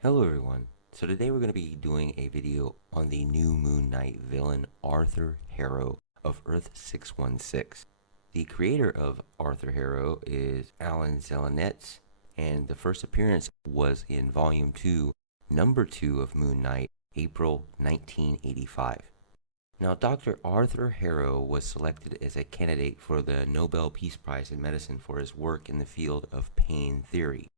Hello everyone. So today we're going to be doing a video on the new Moon Knight villain Arthur Harrow of Earth 616. The creator of Arthur Harrow is Alan Zelenetz, and the first appearance was in Volume 2, Number 2 of Moon Knight, April 1985. Now, Dr. Arthur Harrow was selected as a candidate for the Nobel Peace Prize in Medicine for his work in the field of pain theory.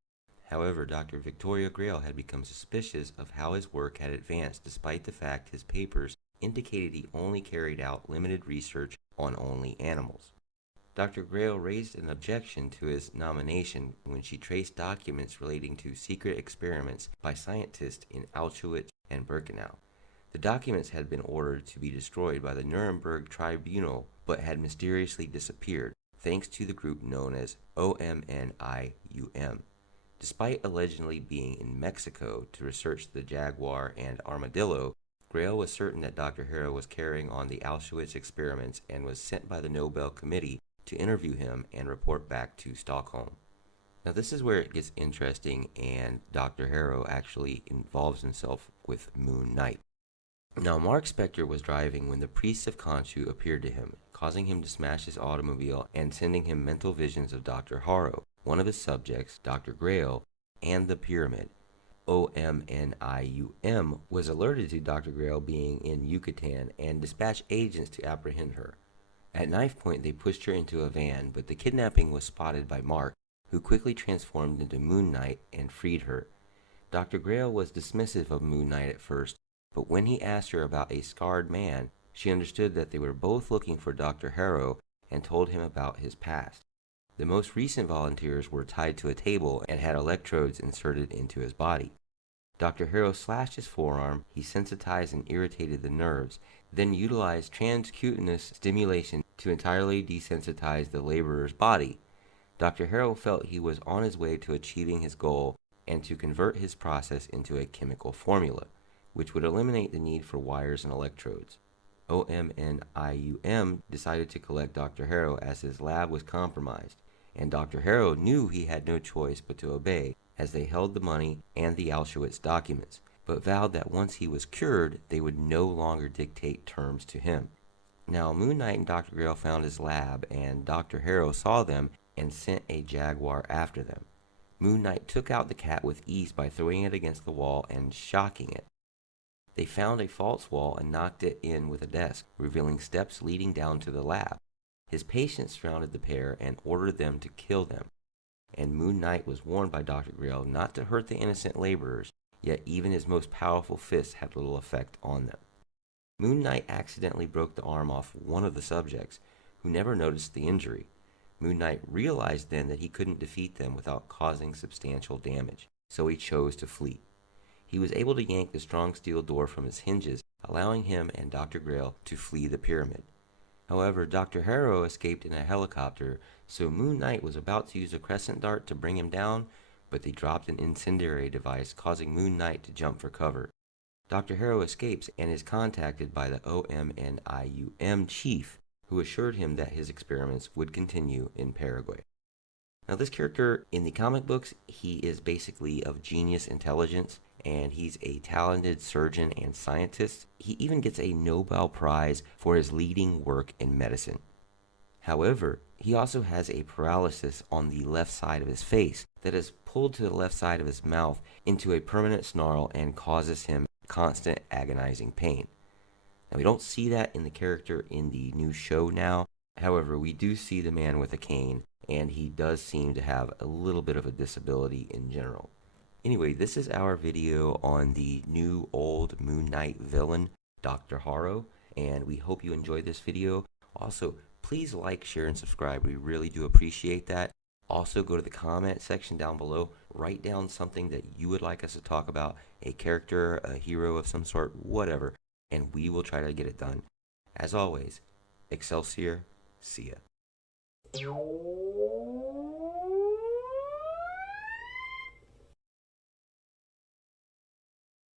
However, Dr. Victoria Grail had become suspicious of how his work had advanced despite the fact his papers indicated he only carried out limited research on only animals. Dr. Grail raised an objection to his nomination when she traced documents relating to secret experiments by scientists in Auschwitz and Birkenau. The documents had been ordered to be destroyed by the Nuremberg Tribunal but had mysteriously disappeared, thanks to the group known as OMNIUM. Despite allegedly being in Mexico to research the jaguar and armadillo, Grail was certain that Dr. Harrow was carrying on the Auschwitz experiments and was sent by the Nobel Committee to interview him and report back to Stockholm. Now this is where it gets interesting, and Dr. Harrow actually involves himself with Moon Knight. Now, Mark Spector was driving when the priests of Khonshu appeared to him, causing him to smash his automobile and sending him mental visions of Dr. Harrow, one of his subjects, Dr. Grail, and the pyramid. OMNIUM was alerted to Dr. Grail being in Yucatan and dispatched agents to apprehend her. At knife point, they pushed her into a van, but the kidnapping was spotted by Mark, who quickly transformed into Moon Knight and freed her. Dr. Grail was dismissive of Moon Knight at first, but when he asked her about a scarred man, she understood that they were both looking for Dr. Harrow and told him about his past. The most recent volunteers were tied to a table and had electrodes inserted into his body. Dr. Harrow slashed his forearm, he sensitized and irritated the nerves, then utilized transcutaneous stimulation to entirely desensitize the laborer's body. Dr. Harrow felt he was on his way to achieving his goal and to convert his process into a chemical formula, which would eliminate the need for wires and electrodes. OMNIUM decided to collect Dr. Harrow as his lab was compromised, and Dr. Harrow knew he had no choice but to obey, as they held the money and the Auschwitz documents, but vowed that once he was cured, they would no longer dictate terms to him. Now, Moon Knight and Dr. Grail found his lab, and Dr. Harrow saw them and sent a jaguar after them. Moon Knight took out the cat with ease by throwing it against the wall and shocking it. They found a false wall and knocked it in with a desk, revealing steps leading down to the lab. His patients surrounded the pair and ordered them to kill them, and Moon Knight was warned by Dr. Grail not to hurt the innocent laborers, yet even his most powerful fists had little effect on them. Moon Knight accidentally broke the arm off one of the subjects, who never noticed the injury. Moon Knight realized then that he couldn't defeat them without causing substantial damage, so he chose to flee. He was able to yank the strong steel door from its hinges, allowing him and Dr. Grail to flee the pyramid. However, Dr. Harrow escaped in a helicopter, so Moon Knight was about to use a crescent dart to bring him down, but they dropped an incendiary device, causing Moon Knight to jump for cover. Dr. Harrow escapes and is contacted by the OMNIUM chief, who assured him that his experiments would continue in Paraguay. Now, this character in the comic books, he is basically of genius intelligence, and he's a talented surgeon and scientist. He even gets a Nobel Prize for his leading work in medicine. However, he also has a paralysis on the left side of his face that is pulled to the left side of his mouth into a permanent snarl and causes him constant agonizing pain. Now, we don't see that in the character in the new show now. However, we do see the man with a cane, and he does seem to have a little bit of a disability in general. Anyway, this is our video on the new old Moon Knight villain, Dr. Harrow, and we hope you enjoyed this video. Also, please like, share, and subscribe. We really do appreciate that. Also, go to the comment section down below. Write down something that you would like us to talk about, a character, a hero of some sort, whatever, and we will try to get it done. As always, Excelsior, see ya.